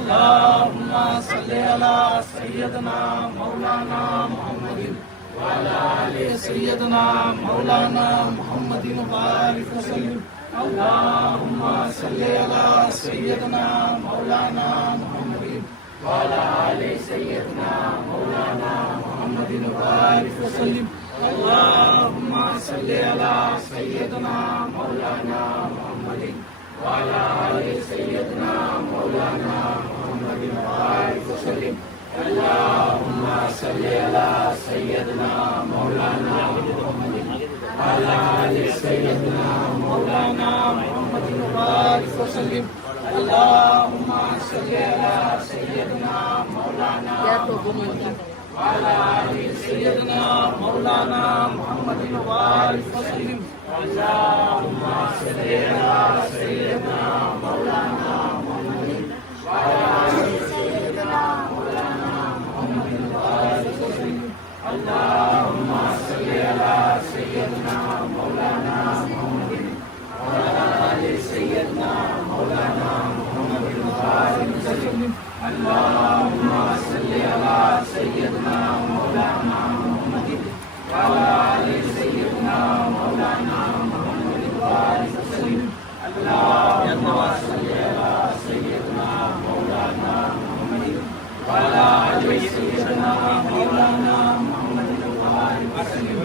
اللهم صل على سيدنا مولانا محمد وعلى آل سيدنا مولانا محمد وبارك وسلم اللهم صل على سيدنا مولانا محمد وعلى آل سيدنا مولانا محمد وبارك وسلم اللهم صل على سيدنا مولانا محمد وعلى آل سيدنا مولانا محمد وبارك وسلم اللهم صل على سيدنا مولانا محمد وعلى آل سيدنا مولانا محمد وبارك وسلم اللهم صل على سيدنا مولانا محمد وعلى آل سيدنا مولانا محمد وبارك وسلم اللهم صل على سيدنا مولانا محمد وعلى آل سيدنا مولانا محمد وبارك وسلم اللهم صل على سيدنا مولانا محمد وعلى آل سيدنا مولانا محمد وبارك وسلم اللهم صل على سيدنا مولانا محمد وعلى آل سيدنا مولانا محمد وبارك وسلم اللهم صل على سيدنا مولانا محمد وعلى آل سيدنا مولانا محمد وبارك وسلم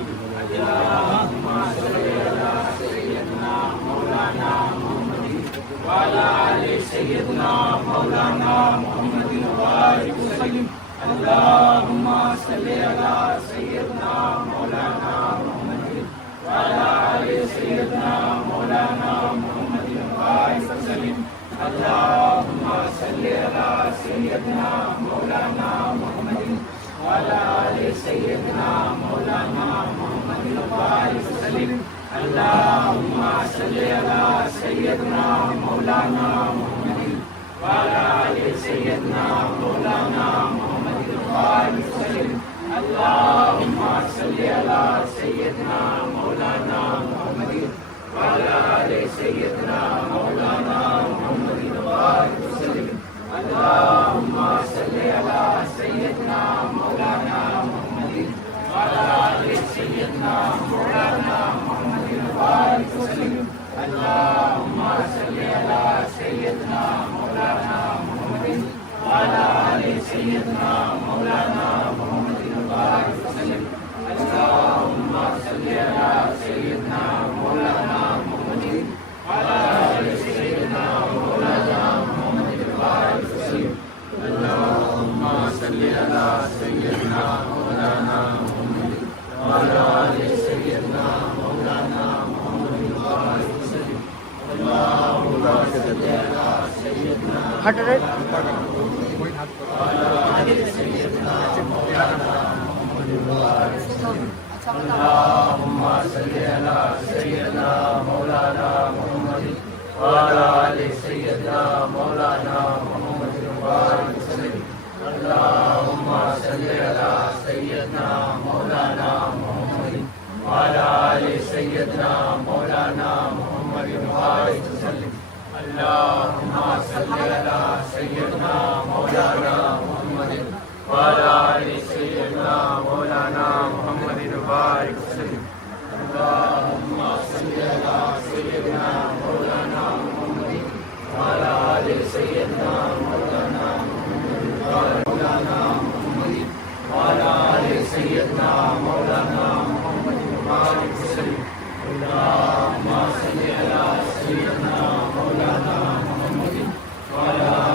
اللهم صل على سيدنا مولانا محمد وعلى آل سيدنا مولانا محمد وبارك وسلم اللهم صل على سيدنا مولانا محمد وعلى آل سيدنا مولانا محمد وبارك وسلم اللهم صل على سيدنا مولانا محمد وعلى آل سيدنا مولانا محمد وبارك وسلم اللهم صل على سيدنا مولانا محمد وعلى آل سيدنا مولانا محمد وبارك وسلم اللهم صل على سيدنا مولانا محمد وعلى آل سيدنا مولانا محمد وبارك وسلم اللهم صل على سيدنا مولانا محمد وعلى آل سيدنا مولانا محمد وبارك وسلم اللهم صل على سيدنا مولانا محمد وعلى آل سيدنا مولانا محمد وبارك وسلم اللهم صل على سيدنا مولانا محمد وعلى آل سيدنا مولانا محمد وبارك وسلم اللهم صل على سيدنا مولانا محمد وعلى آل سيدنا مولانا محمد وبارك وسلم اللهم صل على سيدنا وعلى آل سيدنا مولانا محمد وبارك وسلم اللهم صل على سيدنا مولانا محمد وعلى آل سيدنا مولانا محمد وبارك وسلم اللهم صل على سيدنا مولانا محمد وعلى آل سيدنا مولانا محمد وبارك وسلم اللهم صل على سيدنا مولانا محمد وعلى آل سيدنا مولانا محمد وبارك وسلم اللهم صل على سيدنا مولانا محمد وعلى آل سيدنا مولانا محمد وعلى آل سيدنا مولانا محمد وبارك وسلم اللهم صل على سيدنا مولانا محمد وعلى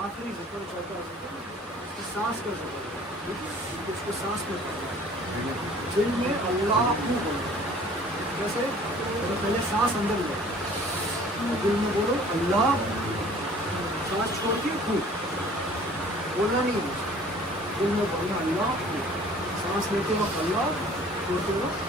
آخری ذکر چاہتا ہے اس کی سانس کا ذکر اس کو سانس میں دل میں اللہ کو بولو جیسے پہلے سانس اندر لو دل میں بولو اللہ سانس چھوڑ کے خود بولنا نہیں ہے دل میں بولنا اللہ سانس لیتے وقت اللہ چھوڑتے وقت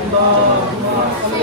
اللهم صل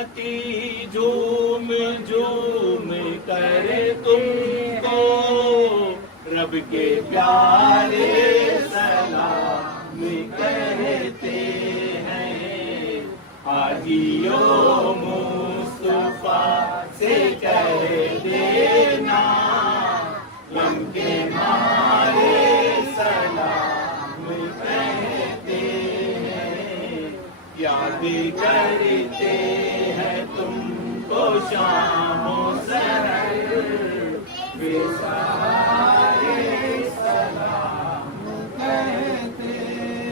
امتی جھوم جھوم کر تم کو رب کے پیارے سلام کہتے ہیں. حاجیوں مصطفیٰ سے کہہ دینا غم کے مارے سلام کہتے ہیں. یاد کرتے ہیں تم کو شام و سحر بے سہارے سلام کہتے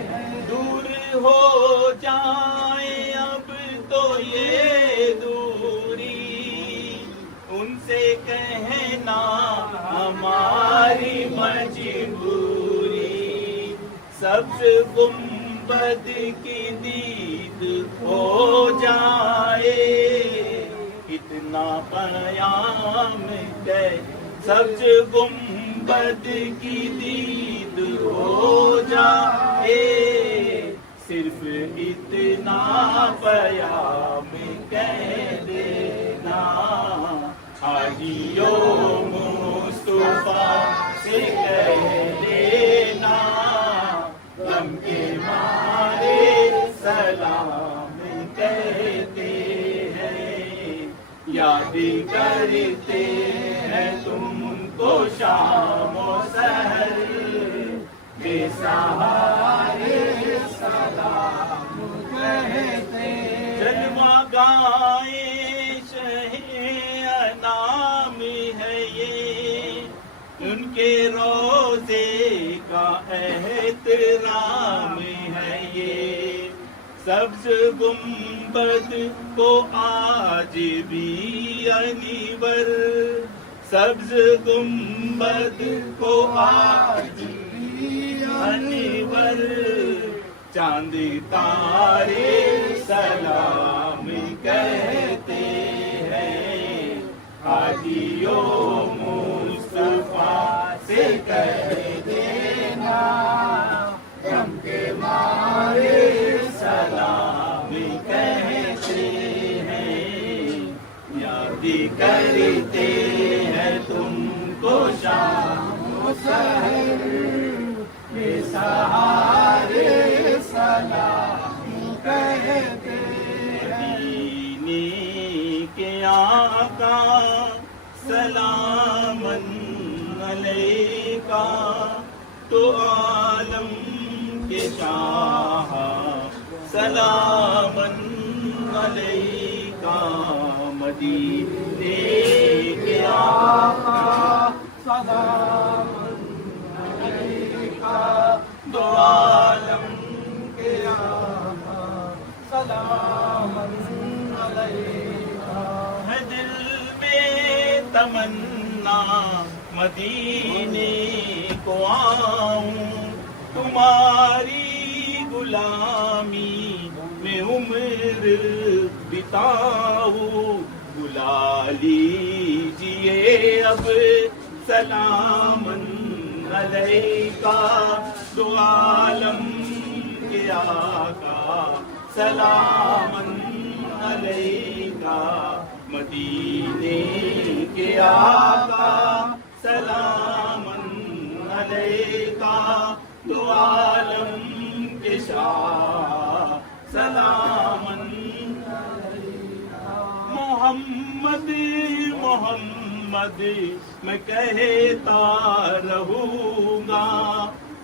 ہیں. دور ہو جائیں اب تو یہ دوری ان سے کہنا ہماری مجبوری. سبز گنبد کی دید ہو جائے اتنا قیام کہ سبز گنبد کی دید ہو جائے صرف اتنا پیام کہہ دینا. حاجیوں مصطفیٰ سے کہہ دینا غم کے مارے سلام کہتے ہیں. یاد کرتے ہیں تم کو شام و سحر بے سہارے سلام کہتے ہیں. جلوہ گائے شہ انام ہے یہ ان کے روزے کا احترام ہے یہ. سبز گنبد کو آج بھی انور سبز گنبد کو آج بھی انور چاند تارے سلام کہتے ہیں. حاجیوں مصطفیٰ سے کہہ دینا غم کے مارے سلام کہتے ہیں. یاد کرتے ہیں تم کو شام و سحر بے سہارے سلام کہتے ہیں. مدینے کے آقا سلام علیکہ تو عالم کے شاہ سلام علیکہ. مدینے کے آقا سلام علیکہ دو عالم کے آقا سلام علیکہ. ہے دل میں تمنا مدینے کو آؤں تمہاری غلامی میں عمر بتاؤں. بلا لیجیے اب سلام علیکہ دو عالم کے آقا سلام علیکہ. مدینے کے آقا سلام علیکہ دو عالم کے شاہ سلام علیکہ. محمد محمد میں کہتا رہوں گا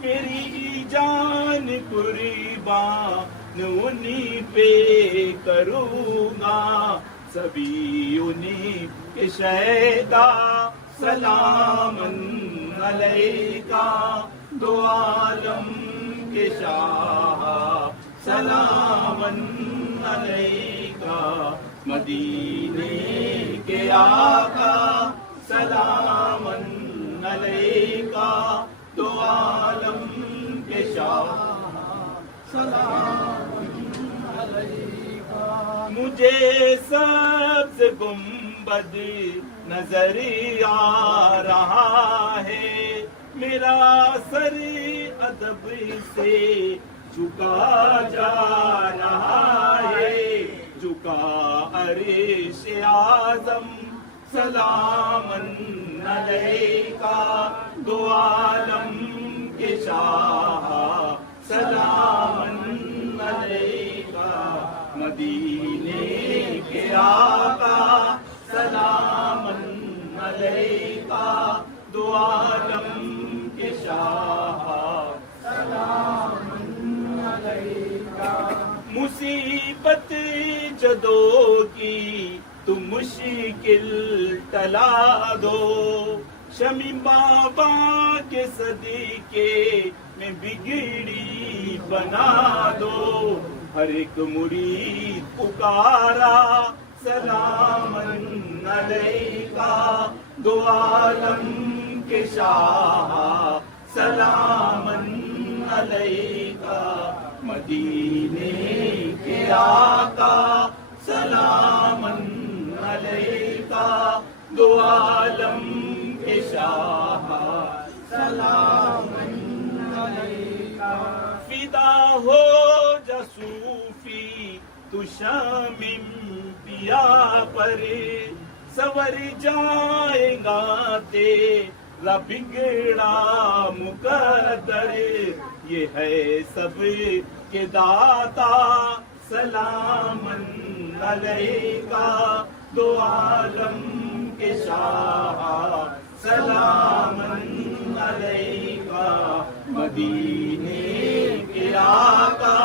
میری جان قربان انہیں پہ کروں گا. سبھی انہیں کے شہدا سلام علیکہ دو عالم کے شاہ سلام علیکہ. مدینے کے آقا سلام علیکہ دو عالم کے شاہ سلام علیکہ. مجھے سبز گنبد نظر آ رہا ہے میرا سر ادب سے جھکا جا رہا ہے. جھکا عرش اعظم سلام علیکا دو عالم کے شاہ سلام علیکا مدینے کے آقا سلام علیکا دو عالم کے شاہ سلام علیکا مصیبت جدو کی تم مشکل ٹلا دو شمی بابا کے صدیقے میں بگڑی بنا دو ہر ایک مرید پکارا سلام علیکا دو عالم کے شاہ سلام علیکا مدینے کے آقا سلام علیکا دو عالم کے شاہ سلام علیکا فدا ہو جا صوفی تو شامم پیا پر سور جائے گا تیرا بگڑا مقدر یہ ہے سب کے داتا سلام علیکا دو عالم کے شاہ سلام علیکا مدینے کے آقا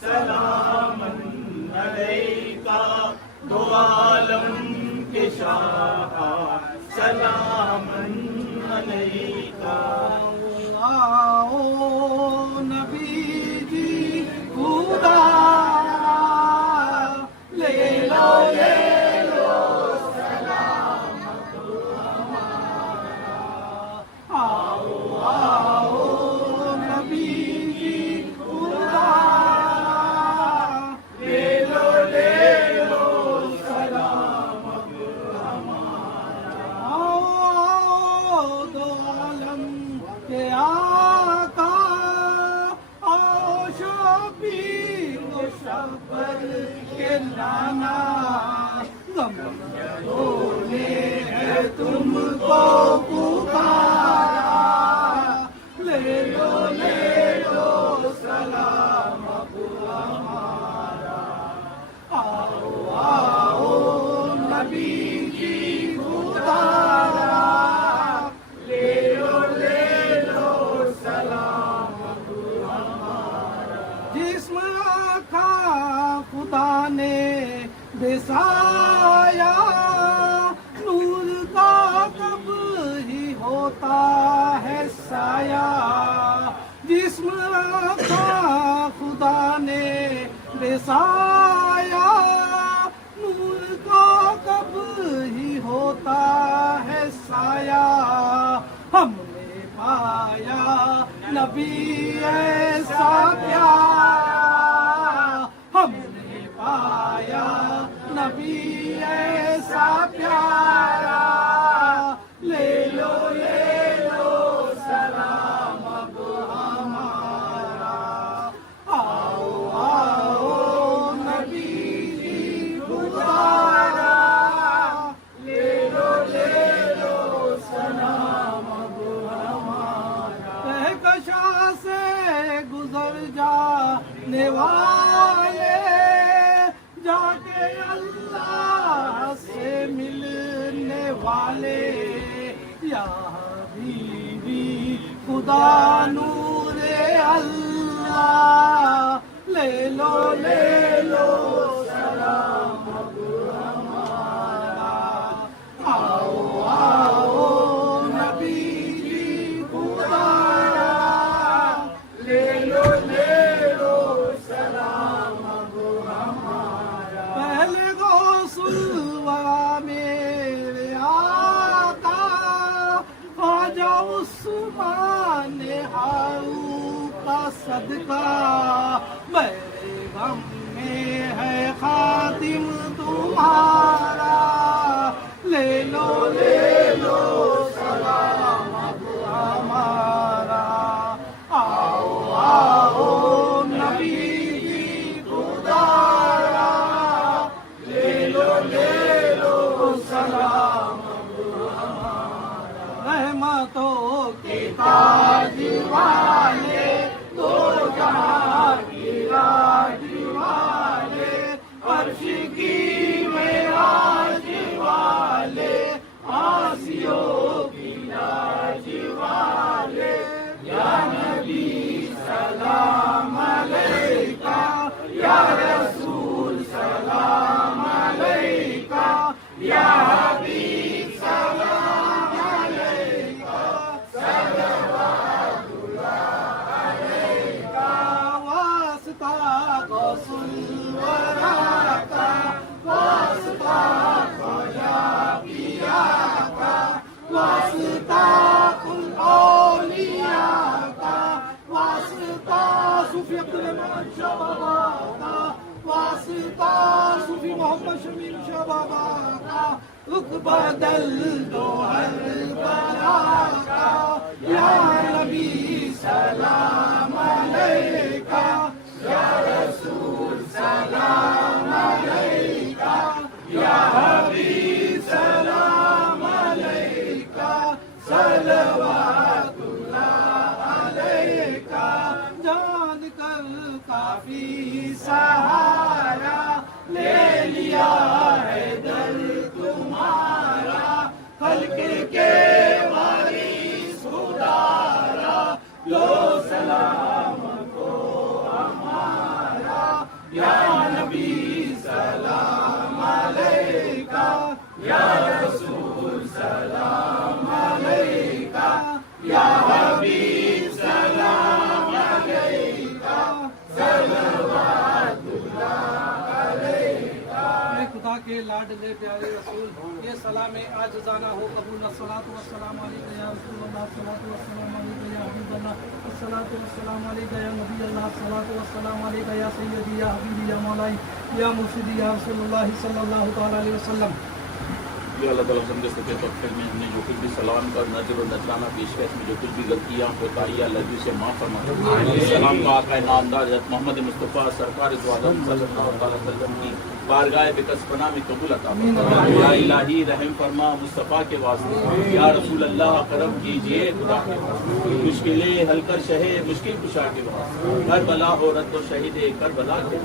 سلام علیکا دو عالم کے شاہ سلام علیکا نبی جی خدا لے لو سلام آؤ آؤ نبی جی خدا لے لو سلام آؤ دو عالم کے آقا آؤ شفیع و شفر کے لانا غمزدوں نے ہے تم کو پکارا لے لو سلام ابو ہمارا آؤ آؤ نبی کی خدا لے لو سلام ابو ہمارا جسم کا خدا نے بسایا نور کا کب ہی ہوتا ہے سایہ جسم کا خدا نے بسایا نور کا کب ہی ہوتا ہے سایہ ہم نے پایا نبی ایسا پیارا ہم نے پایا نبی ایسا پیارا لے لو سلام اب ہمارا آؤ آؤ نبی جی خدا لے لو سلام اب ہمارا کہکشاں سے گزر جانے والے جا کے اللہ سے ملنے والے یا حبیبی خدا نور اللہ لے لو سلام اب ہمارا آؤ آؤ نبی جی خدا لے لو سلام اب ہمارا پہلے غسل میرے آقا خواجہ عثمان ہاؤ کا صدقہ میرے غم غوث الورا کا واسطہ خواجہ پیا کا واسطہ اولیاء کا واسطہ صوفی عبدالرحمان شاہ بابا کا واسطہ صوفی محمد شمیم شاہ بابا کا بدل دو ہر بلا کا یا نبی سلام علیکہ یا رسول سلام علیکہ یا حبیب سلام علیکہ صلوات اللہ علیکہ جان کر کافی سہارا لے لیا ہے در تمہارا خلق کے وارث خدارا لو سلام کو ہمارا یا نبی سلام علیکہ یا رسول سلام علیکہ یا حبیب سلام علیکہ صلوات اللہ علیکہ۔ خدا کے لاڈلے پیارے رسول یہ سلام عاجزانہ ہو قبول الصلاۃ والسلام علیکہ یا رسول اللہ الصلاۃ والسلام علیکہ یا حبیب اللہ الصلاۃ والسلام علیکہ یا نبی اللہ الصلاۃ والسلام علیکہ یا سیدی یا حبیبی یا مولائی یا مرشدی یا رسول اللہ صلی اللہ تعالی علیہ وسلم۔ یا اللہ تعالیٰ سمجھ سکے تو پھر میں ہم نے جو کچھ بھی سلام کا نظر و نذرانہ پیش کیا اس میں جو کچھ بھی غلطیاں کوتاہیاں اللہ جی سے معاف فرما سلام کا آقا نامدار حضرت محمد مصطفیٰ سرکار دو عالم صلی اللہ تعالیٰ وسلم کی بارگاہ بکس پناہ میں قبول عطا فرما یا الہی رحم فرما مصطفیٰ کے واسطے یا رسول اللہ کرم کیجئے خدا کے واسطے مشکلیں حل کر شہ مشکل کشا کے واسطے کربلا ہو رد و شہید کربلا کے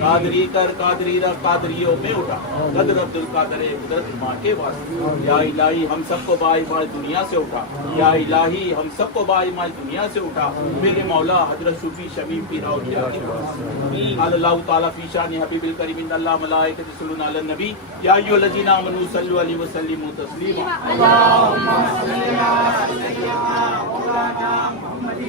قادری کر قادری رہ قادریوں میں اٹھا قدر عبد القادر قدرت ماں کے واسطے یا الہی ہم سب کو باعمال دنیا سے اٹھا یا الہی ہم سب کو باعمال دنیا سے اٹھا میرے مولا حضرت صوفی شمیم پیرا اولیاء کے واسطے اللہ تعالیٰ فی شان حبیب الکریم ان اللہ ملائکۃ یصلون علی النبی یا ایھا الذین آمنوا صلوا علیہ وسلموا تسلیما اللهم صل علی سیدنا مولانا محمد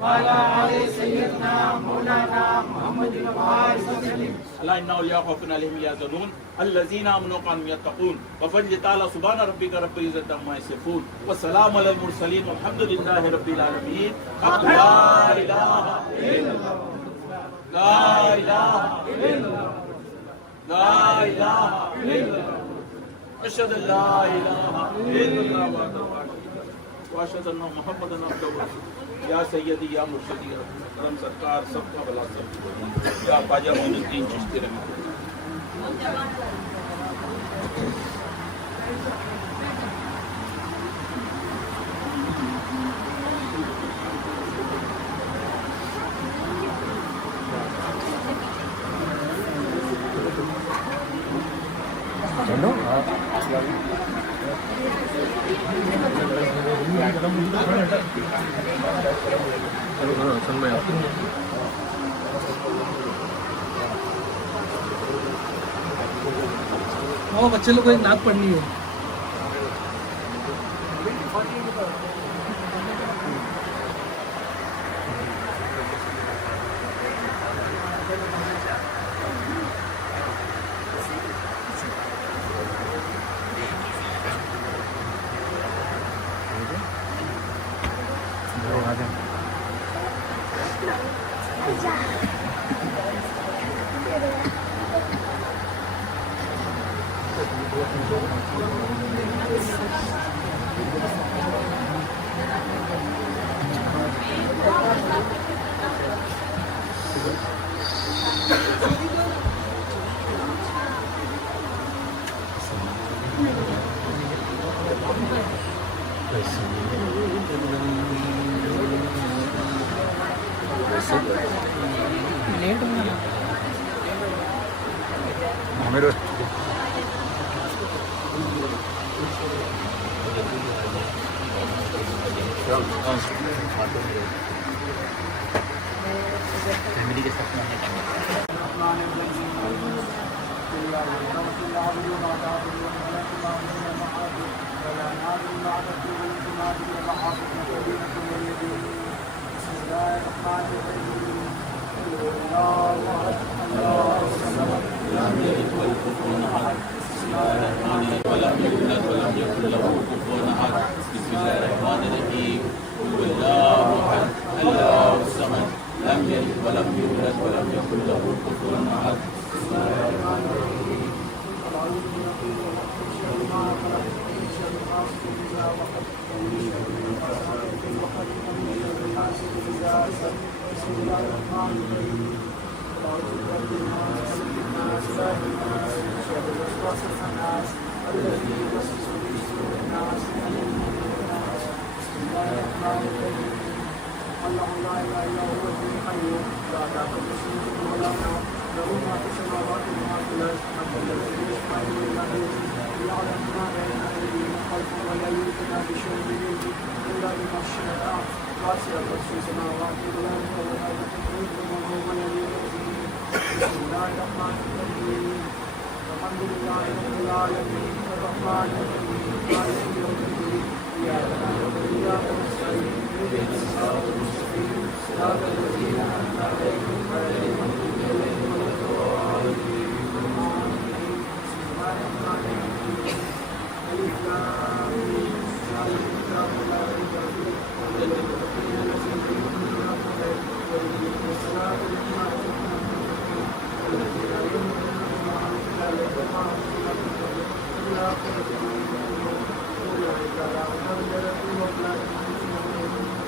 وعلى آل سيدنا مولانا محمد وسلم اللہ ان اولیاء خوف علیہم یحزنون الذین آمنوا وكانوا يتقون وفضل تعالی سبحان ربک رب العزۃ عما یصفون وسلام علی المرسلین والحمد للہ رب العالمین لا الہ الا اللہ لا الہ الا اللہ لا الہ الا اللہ اشہد ان لا الہ الا اللہ واشہد ان محمدا عبدہ ورسولہ یا سیدی یا مرشدی کرم سرکار سب کا بھلا سب یا خواجہ معین الدین چشتی رحمۃ اور بچے لوگ کو ایک نعت پڑھنی ہے فیملی کے ساتھ لا يلد ولم يكن له كفوا أحد. الله لا اله الا هو الحي القيوم لا تاخذه سنه ولا نوم له ما في السماوات وما في الارض من الذي يشفع الا باذنه يعلم ما بين ايديهم وخلفهم ولا يؤتون بشيء من علمه الا بما شاء واسع كرسي السماوات والارض ولا يؤوده ومن يليه بسم الله الرحمن الرحيم الحمد لله رب العالمين الرحمن الرحيم مالك يوم الدين اياك نعبد واياك نستعين اهدنا الصراط المستقيم صراط الذين انعمت عليهم غير المغضوب عليهم ولا الضالين بسم الله الرحمن الرحيم الف لام ميم ذلك الكتاب لا ريب فيه هدى للمتقين الذين يؤمنون بالغيب ويقيمون الصلاه ومما رزقناهم والذين يؤمنون بما انزل اليك وما انزل من قبلك والاخره هم يؤمنون اولئك على هدى من ربهم واولئك هم المفلحون.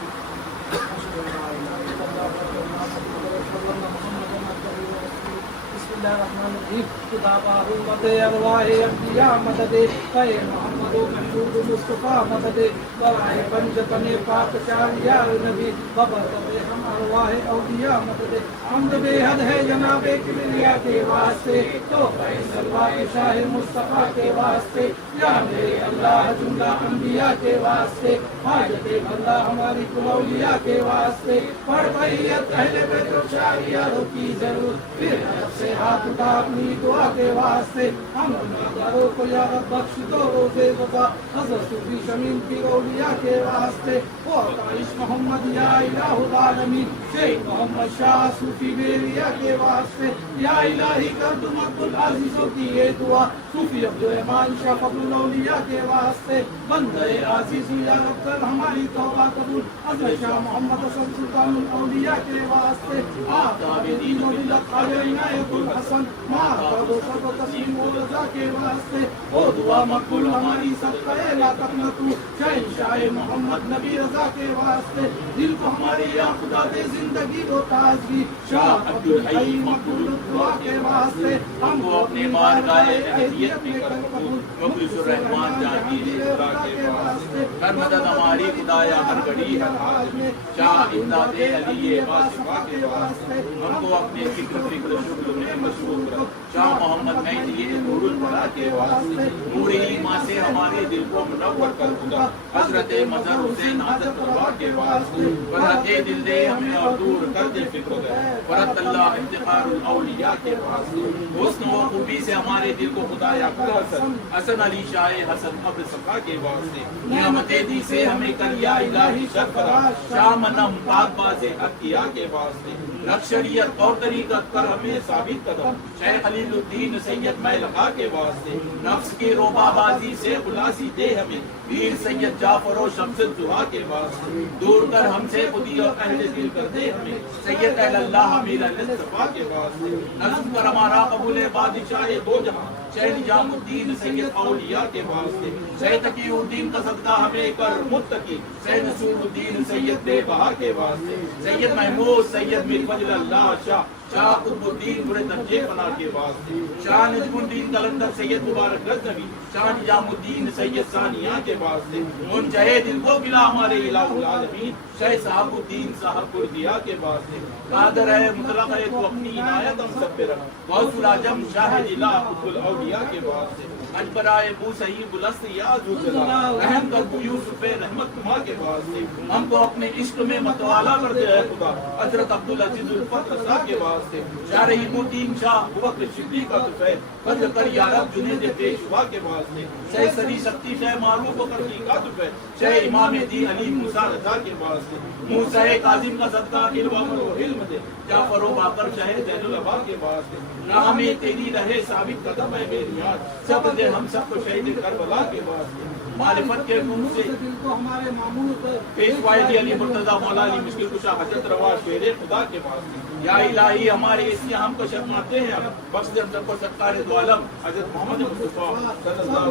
أشهد أن لا إله إلا الله وحده لا شريك له وأشهد أن محمدا عبده ورسوله. بسم الله الرحمن الرحيم. خدا حرمت ارواح انبیاء مدد اے محمد و محمود مصطفیٰ مدد برائے پنجتن پاک چار یار نبی ببرکت ہم ارواح اولیاء مدد حمد بے حد ہے جناب کبریا کے واسطے تو سلوا کے شاہ مصطفیٰ کے واسطے یا میرے اللہ جملہ انبیاء کے واسطے حاجت بندہ ہماری کل اولیاء کے واسطے پڑھ تحیت اہل بیت و چار یاروں کی ضرور پھر رب سے ہاتھ اٹھا اپنی دعا کے واسطے ہم گناہگاروں کو یا رب بخش دو روزے وفا حضرت صوفی شمیم کی اولیاء کے واسطے وہ عائش محمد یا الہ العالمین شیخ محمد شاہ صوفی بیریا کے واسطے یا الہی کر دو مقبول عزیزوں کی یہ دعا صوفی عبدالرحمن شاہ فضل الاولیاء کے واسطے بندے عزیز یا رب کر ہماری توبہ قبول حضرت شاہ محمد حسن سلطان الاولیاء کے واسطے آداب دین و ملت خواجہ عنایت الحسن ماں کر و سب و تسلیم و رضا کے واسطے وہ دعا مقبول ہماری صدقہ لا تقنطو شہنشاہ محمد نبی رضا کے واسطے دل کو ہماری یا خدا دے زندگی و تازگی شاہ عبدالحی مقبول دعا کے واسطے ہم کو اپنے بارگاہ اہلیت میں کر قبول مخلص الرحمان جاگیر خدا کے واسطے ہر مدد ہماری خدایا ہر گھڑی ہر حال میں شاہ امداد علی باسفا کے واسطے ہم کو اپنے فکر شکر میں مشغول کر شاہ محمد مہدی نور البلا کے واسطے نور ایمان سے ہمارے دل کو منور کر خدا حضرت مظہر حسین حضرت روا کے واسطے فرحت دل دے ہمیں اور دور کر دے فکر دے فرحت اللہ افتخار الاولیاء کے واسطے حسن و خوبی سے ہمارے دل کو خدایا کر حسن علی شاہ حسن ابر صفا کے واسطے نعمت دی سے ہمیں کر یا الہی شرفراز شاہ منم پاک باز عطیہ کے واسطے رکھ شریعت اور طریقت کر ہمیں ثابت قدم شیخ خلیل الدین سید میلقا کے واسطے نفس کی روبہ بازی سے خلاصی دے ہمیں پیر سید جعفر و شمس الدعا کے واسطے دور کر ہم سے خودی اور اہل دل کر دے ہمیں سید اہل اللہ امیر الصفا کے واسطے نظم کر ہمارا قبول بادشاہ دو جہاں شیخ نظام الدین سید اولیاء کے واسطے شیخ تقی الدین کا صدقہ ہمیں کر متقی شیخ نصور الدین سید بے بہا کے واسطے سید محمود سید میر فضل اللہ شاہ شاہ قطب الدین برے درجے فنا کے واسطے شاہ نجم الدین قلندر سید مبارک غزنوی شاہ نظام الدین سید ثانیہ کے واسطے منجہے دل کو گلا ہمارے الہ العالمین شاہ صاحب الدین صاحب قردیہ کے واسطے قادر ہے مطلق ہے تو اپنی عنایت ہم سب پہ رکھ غوث العجم شاہ الہ قطب الاولیاء کے واسطے اجبرائے بو صحیح بلست یا ذوالجلال رحم کر بو یوسف رحمت کما کے واسطے ہم کو اپنے عشق میں متوالا کر دے اے خدا حضرت عبدالعزیز الفت رضا کے واسطے شاہ رحیم الدین شاہ بکر صدیق کا طفیل فضل کر یا رب جنید پیشوا کے واسطے شیخ سری شکتی شیخ معروف و کرنی کا طفیل شیخ امام دی علی موسیٰ رضا کے واسطے موسیٰ کاظم کا صدقہ علم و علم دے جعفر و باقر شاہ زین العبا کے واسطے نام تیری رہے ثابت قدم ہے میری یاد سب دے ہم سب کو شہید کربلا کے واسطے معرفت کے نور سے دل کو ہمارے معمول پیشوائے علی مرتضیٰ مولا علی مشکل کشا حضرت روا شیر خدا کے واسطے یا الہی ہمارے اس لیے ہم کو شرماتے ہیں بخش دے ہم سب کو سرکار دو عالم حضرت محمد مصطفیٰ صلی اللہ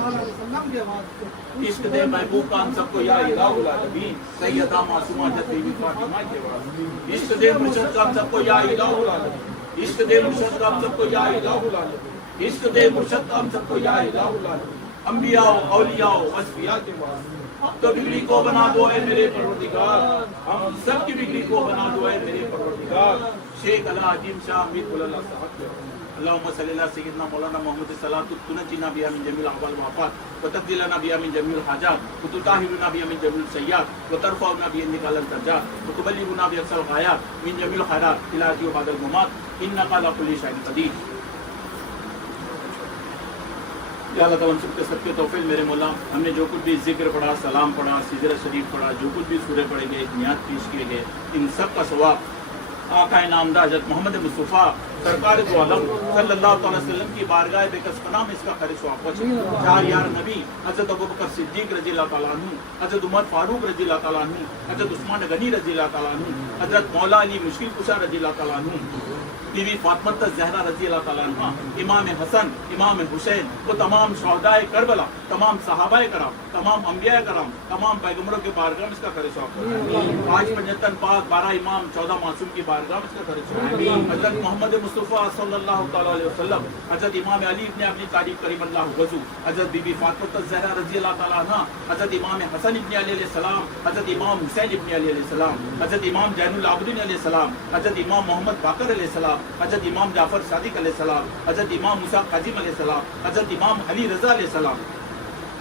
علیہ وسلم عشق دے محبوب کا ہم سب کو یا الہ العالمین سیدہ معصومہ حضرت بی بی فاطمہ کے واسطے عشق دے مرشد کا ہم سب کو یا الہ العالمین عشق دے مرشد کا ہم سب کو یا الہ العالمین عشق دے مرشد کا ہم سب کو یا الہ العالمین انبیاء اولیاء اصفیاء کے واسطے تو بگڑی کو بنا دو اے میرے پروردگار ہم سب کی بگڑی کو بنا دو اے میرے پروردگار شیخ اللہ عظیم شاہ امیر اللہ صاحب اللہم صلی اللہ سیدنا مولانا محمد صلاۃ تنجینا بها من جمیع الاحوال والآفات وتقضینا بها من جمیع الحاجات وتطهرنا بها من جمیع السیئات وترفعنا بها عندك اعلی الدرجات وتبلغنا بها اقصى الغایات من جمیع الخیرات فی الحیاة وبعد الممات انک علی کل شیء قدیر۔ یا اللہ تعالیٰ ہم سب کے سب کے توفیق میرے مولا ہم نے جو کچھ بھی ذکر پڑھا سلام پڑھا سجدہ شریف پڑھا جو کچھ بھی سورے پڑھے گئے نیات پیش کیے گئے ان سب کا ثواب آقا نامدار حضرت محمد مصطفیٰ سرکار دو عالم صلی اللہ تعالی وسلم کی بارگاہ بے کس پناہ میں اس کا خیر ثواب پہنچے۔ چار یار نبی حضرت ابوبکر صدیق رضی اللہ تعالیٰ عنہ حضرت عمر فاروق رضی اللہ تعالیٰ عنہ حضرت عثمان غنی رضی اللہ تعالیٰ عنہ حضرت مولا علی مشکل کشا رضی اللہ تعالیٰ عنہ بی بی فاطمہ زہرا رضی اللہ تعالیٰ عنہ امام حسن امام حسین وہ تمام شہداء کربلا تمام صحابہ کرام تمام انبیاء کرام تمام پیغمبروں کے بارگاہ میں اس کا خیر ثواب پہنچے۔ 5 پنجتن پاک 12 امام 14 معصوم کی بارگاہ میں اس کا خیر ثواب پہنچے۔ حضرت محمد مصطفیٰ صلی اللہ تعالیٰ علیہ وسلم حضرت امام علی ابن ابی طالب کریم اللہ وجہہ حضرت بی بی فاطمہ زہرا رضی اللہ تعالیٰ عنہ حضرت امام حسن ابن علی علیہ السلام حضرت امام حسین ابن علی علیہ السلام حضرت امام زین العابدین علیہ السلام حضرت امام محمد باقر علیہ السلام حضرت امام جعفر صادق علیہ السلام حضرت امام موسیٰ کاظم علیہ السلام حضرت امام علی رضا علیہ السلام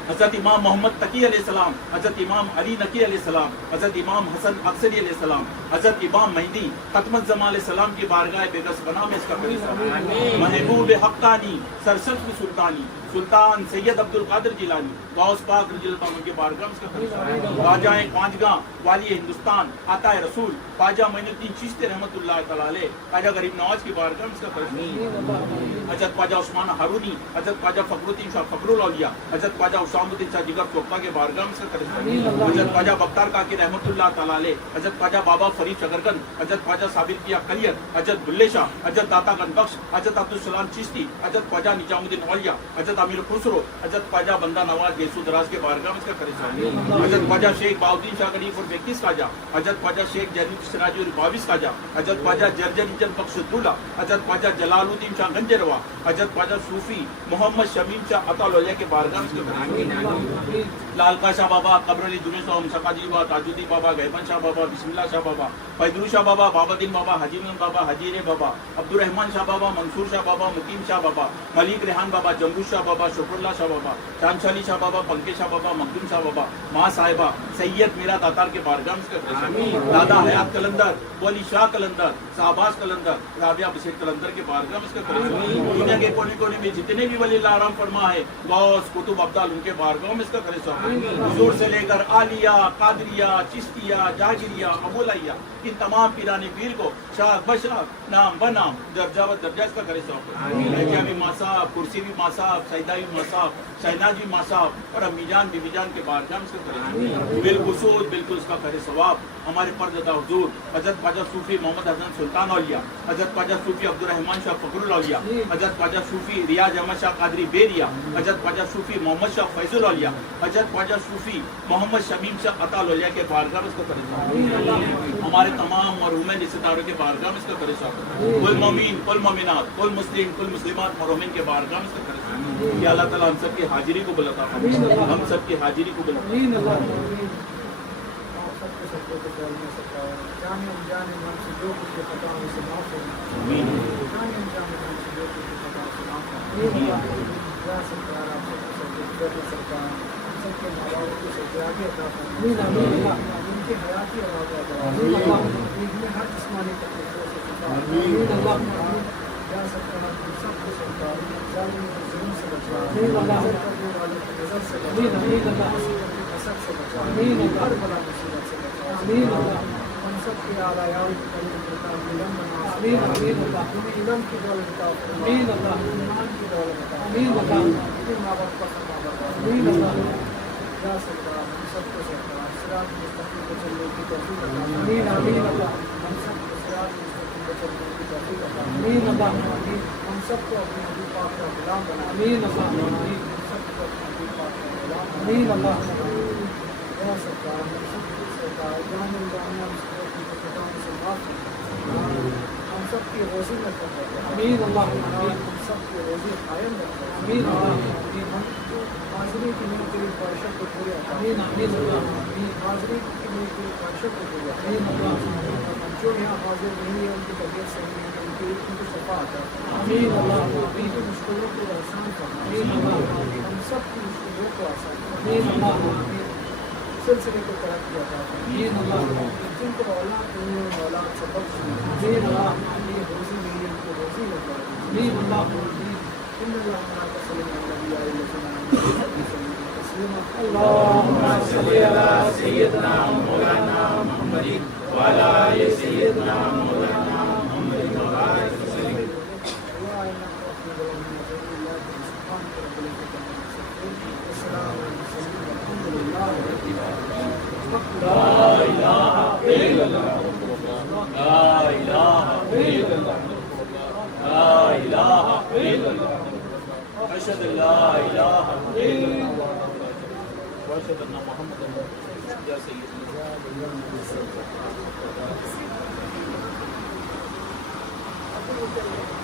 حضرت امام محمد تقی علیہ السلام حضرت امام علی نقی علیہ السلام حضرت امام حسن اکثری علیہ السلام حضرت امام مہدی ختم الزمان علیہ السلام کی بارگاہ بے کس پناہ میں اس کا خیر ثواب محبوب حقانی سرسبز سلطانی سلطان سید عبد القادر جیلانی غوث پاک رضی اللہ عنہ کے بارگاہ میں اس کا خیر ثواب خواجہ پانچگاں والی ہندوستان عطا رسول خواجہ معین الدین چشتی رحمۃ اللہ تعالیٰ علیہ خواجہ غریب نواز کی بارگاہ میں اس کا خیر ثواب حضرت خواجہ عثمان ہارونی حضرت خواجہ فخر الدین شاہ فخر الاولیاء حضرت خواجہ حسام الدین شاہ جگر کوکا کے بارگاہ میں اس کا خیر ثواب حضرت خواجہ بختار کاکی رحمۃ اللہ تعالیٰ علیہ حضرت خواجہ بابا فرید شکرگن حضرت خواجہ ثابت کیا کلیت حضرت بلے شاہ حضرت داتا گن بخش حضرت عبدالسلام چشتی حضرت خواجہ نظام الدین اولیاء حضرت امیر خسرو حضرت خواجہ بندہ نواز یسو دراز کے بارگاہ میں اس کا خیر ثواب حضرت خواجہ شیخ بہاؤدین شاہ غریب اور 31 خواجہ حضرت خواجہ شیخ جلیل سراج اور 22 خواجہ حضرت خواجہ جرجن جن بخش دولہ حضرت خواجہ جلال الدین شاہ گنجروا حضرت خواجہ صوفی محمد شمیم شاہ عطا الاولیاء کے بارگاہ میں اس کا خیر ثواب لال کا شاہ بابا قبر علی دنیا شاہ مشقاجی بابا تاجودی بابا گہبن شاہ بابا بسم اللہ شاہ بابا فیدرو شاہ بابا بابا دین بابا حجیم بابا حجیر بابا عبد الرحمن شاہ بابا منصور شاہ بابا مقیم شاہ بابا ملیک ریحان بابا جمبو شاہ بابا شکر اللہ شاہ بابا چانچالی شاہ بابا پنکے شاہ بابا مخدوم شاہ بابا ماں صاحبہ سید میرا داتار کے بارگاہ میں اس کا خیر ثواب دادا حیات قلندر ولی شاہ قلندر شہباز قلندر رابعہ بشیر قلندر کے بارگاہ میں اس کا خیر ثواب دنیا کے کونے کونے میں جتنے بھی ولی اللہ آرام فرما ہے غوث کتب ابدال ان کے بارگاہوں میں اس کا خیر ثواب حضور سے لے کر عالیہ قادریہ چشتیہ جاگریہ ابولیہ ان تمام پیران پیر کو شاہ بشاہ نام بنام درجہ و درجہ اس کا خیر ثواب رجیہ بھی ماں صاحب کرسی بھی ماں صاحب سیدہ بھی ماں صاحب شہناز بھی ماں صاحب اور امی جان بیوی جان کے بارگاہ میں اس کا خیر ثواب بالخصوص بالکل اس کا خیر ثواب ہمارے پرزدہ حضور حضرت خواجہ صوفی محمد حسن سلطان اولیاء حضرت خواجہ صوفی عبد الرحمن شاہ فخر الاولیاء حضرت خواجہ صوفی ریاض احمد شاہ قادری بیریا حضرت خواجہ صوفی محمد شاہ فیض الاولیاء حضرت خواجہ صوفی محمد شمیم شاہ عطا الاولیاء کے بارگاہ میں اس کا خیر ثواب ہمارے تمام مرحومین ستاروں کے بارگاہ میں اس کا خیر ثواب کل مومین کل مومنات کل مسلم کل مسلمات مرحومین کے بارگاہ میں اس کا خیر ثواب یا اللہ تعالیٰ ہم سب کی حاضری کو بلتا ہم سب کی حاضری کو بلتا چلنے کی توفیق عطا فرمائے ہم سب کو اپنے حبیب پاک کا غلام بنا ہم سب کو اپنے حبیب پاک کا غلام بنا اے سرکار ہم سب کی سرکار جان جانا کی خطاؤں سے معاف فرمائے ہم سب کی روزی میں برکت ہم سب کی روزی قائم رکھے ہم حاضری کی نیک تیری خواہشوں کو پورے حاضری کی نیک تیری خواہشوں کو پورے جو یہاں حاضر نہیں ہے ان کی طبیعت صحیح ہے ان کی شفا عطا فرمائے ان کی مشکلوں کو آسان فرمائے ہم سب کی مشکلوں کو آسان فرمائے سلسلے کو ترقی عطا فرمائے جن کو اولاد نہیں ہے اولاد سے بخش یہ روزی نہیں ہے ان کو روزی لگا ان اللہ تعالی صلی اللہ علیہ وسلم اللهم صل على سيدنا مولانا محمد وعلى آل سيدنا مولانا محمد وبارك وسلم. لا إله إلا الله لا إله إلا الله لا إله إلا الله أشهد أن لا إله إلا الله واشهد ان محمد رسول الله سيدنا